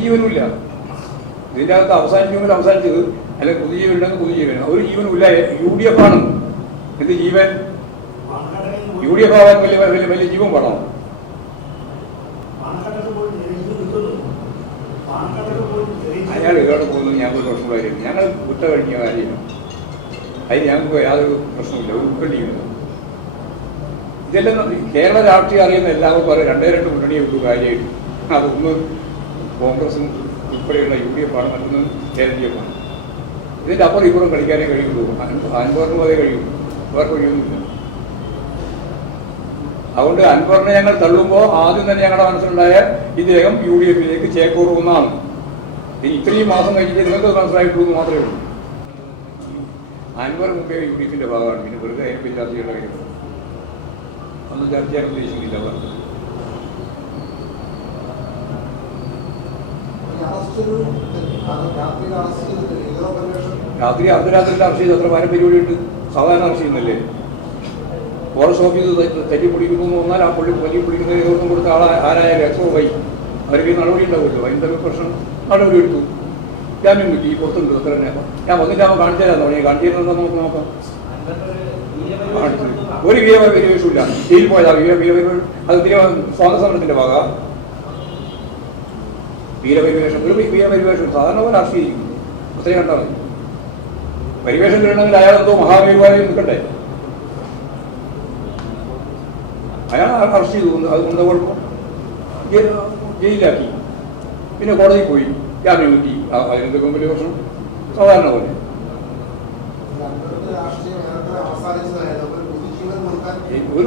പുതുജീവനുമില്ല. ഇതിൻ്റെ അകത്ത് അവസാനിക്കുമെങ്കിൽ അവസാനിച്ചത്, അല്ലെങ്കിൽ പുതുജീവൻ ഉണ്ടെങ്കിൽ പുതുജീവൻ. ഒരു ജീവനുമില്ല. UDF ആണ് എന്ത് ജീവൻ? UDF ആവാൻ വലിയ വലിയ വലിയ ജീവൻ വേണം. അയാൾ ഇതോടെ പോകുന്നത് ഞങ്ങൾക്ക് പ്രശ്നമായിരുന്നു. ഞങ്ങൾ വിട്ട കഴിഞ്ഞ കാര്യമില്ല. അതിന് ഞങ്ങൾക്ക് യാതൊരു പ്രശ്നമില്ല. ഉൾക്കൊള്ളിക്കുന്നത് ഇതെല്ലാം കേരള രാഷ്ട്രീയം അറിയുന്ന എല്ലാവർക്കും പറയും 2 മുന്നണിയെ ഉള്ളൂ കാര്യമായിട്ട്. അതൊന്ന് കോൺഗ്രസും ഉൾപ്പെടെയുള്ള UDF ആണ്, മറ്റൊന്ന് LDF ആണ്. ഇതിൻ്റെ അപ്പുറം ഇപ്പുറം കളിക്കാനേ കഴിയുള്ളൂ. അൻവറിന് പോയേ കഴിയുള്ളൂ, വേറെ കഴിയൊന്നുമില്ല. അതുകൊണ്ട് അൻവറിനെ ഞങ്ങൾ തള്ളുമ്പോൾ ആദ്യം തന്നെ ഞങ്ങളുടെ മനസ്സിലുണ്ടായ ഇദ്ദേഹം UDF ചേക്കേറുമെന്നാണ്. ഇനി ഇത്രയും മാസം കഴിഞ്ഞിട്ട് നിങ്ങൾക്ക് മനസ്സിലായിട്ടുള്ളൂ എന്ന് മാത്രമേ ഉള്ളൂ. അൻവർ മുമ്പേ UDF ഭാഗമാണ്. പിന്നെ വെറുതെ അതിനെ ചർച്ച ചെയ്യേണ്ട കാര്യം ഒന്നും ചർച്ച ചെയ്യാൻ ഉദ്ദേശിക്കുന്നില്ല. രാത്രി അർദ്ധരാത്രിയിൽ അറസ്റ്റ് ചെയ്ത് അത്ര ഭാരം പരിപാടിയുണ്ട്. സാധാരണ അറസ്റ്റ് ചെയ്യുന്നല്ലേ. ഫോറസ്റ്റ് ഓഫീസ് തെറ്റിപ്പിടിക്കുന്നു എന്ന് പറഞ്ഞാൽ ആ വലിയ പിടിക്കുന്ന നേതൃത്വം കൊടുത്ത ആരായാലും XOY അവർക്ക് നടപടി ഉണ്ടാവുമല്ലോ. അതിൻ്റെ പ്രശ്നം നടപടി എടുത്തു. ജാമ്യം കിട്ടി, പുറത്തുണ്ട്. അത്ര തന്നെ. ഞാൻ വന്നിട്ടാകുമ്പോൾ കാണിച്ചു തരാൻ തുടങ്ങി. കാണിച്ചു തരുന്നത് നമുക്ക് നോക്കാം. ഒരു വീരപരിവേഷമില്ല. ജയിലിൽ പോയതാ വീരപരിവേഷം. അത് സ്വാതന്ത്ര്യ സമരത്തിന്റെ ഭാഗം. വീരപരിവേഷം ഒരു വീരപരിവേഷം സാധാരണ പോലെ അറസ്റ്റ് ചെയ്തിരിക്കുന്നു. അത്രയും കണ്ടാൽ മതി. പരിവേഷം കിട്ടണമെങ്കിൽ അയാൾ എന്തോ മഹാവീരമായി നിൽക്കണ്ടേ. അയാൾ അറസ്റ്റ് ചെയ്തു. അതുകൊണ്ട് കുഴപ്പം ജയിലിലാക്കി. പിന്നെ കോടതിയിൽ പോയി ജാമ്യം കിട്ടി. അതിനെന്തൊക്കെ വലിയ പ്രശ്നം? സാധാരണ പോലെ.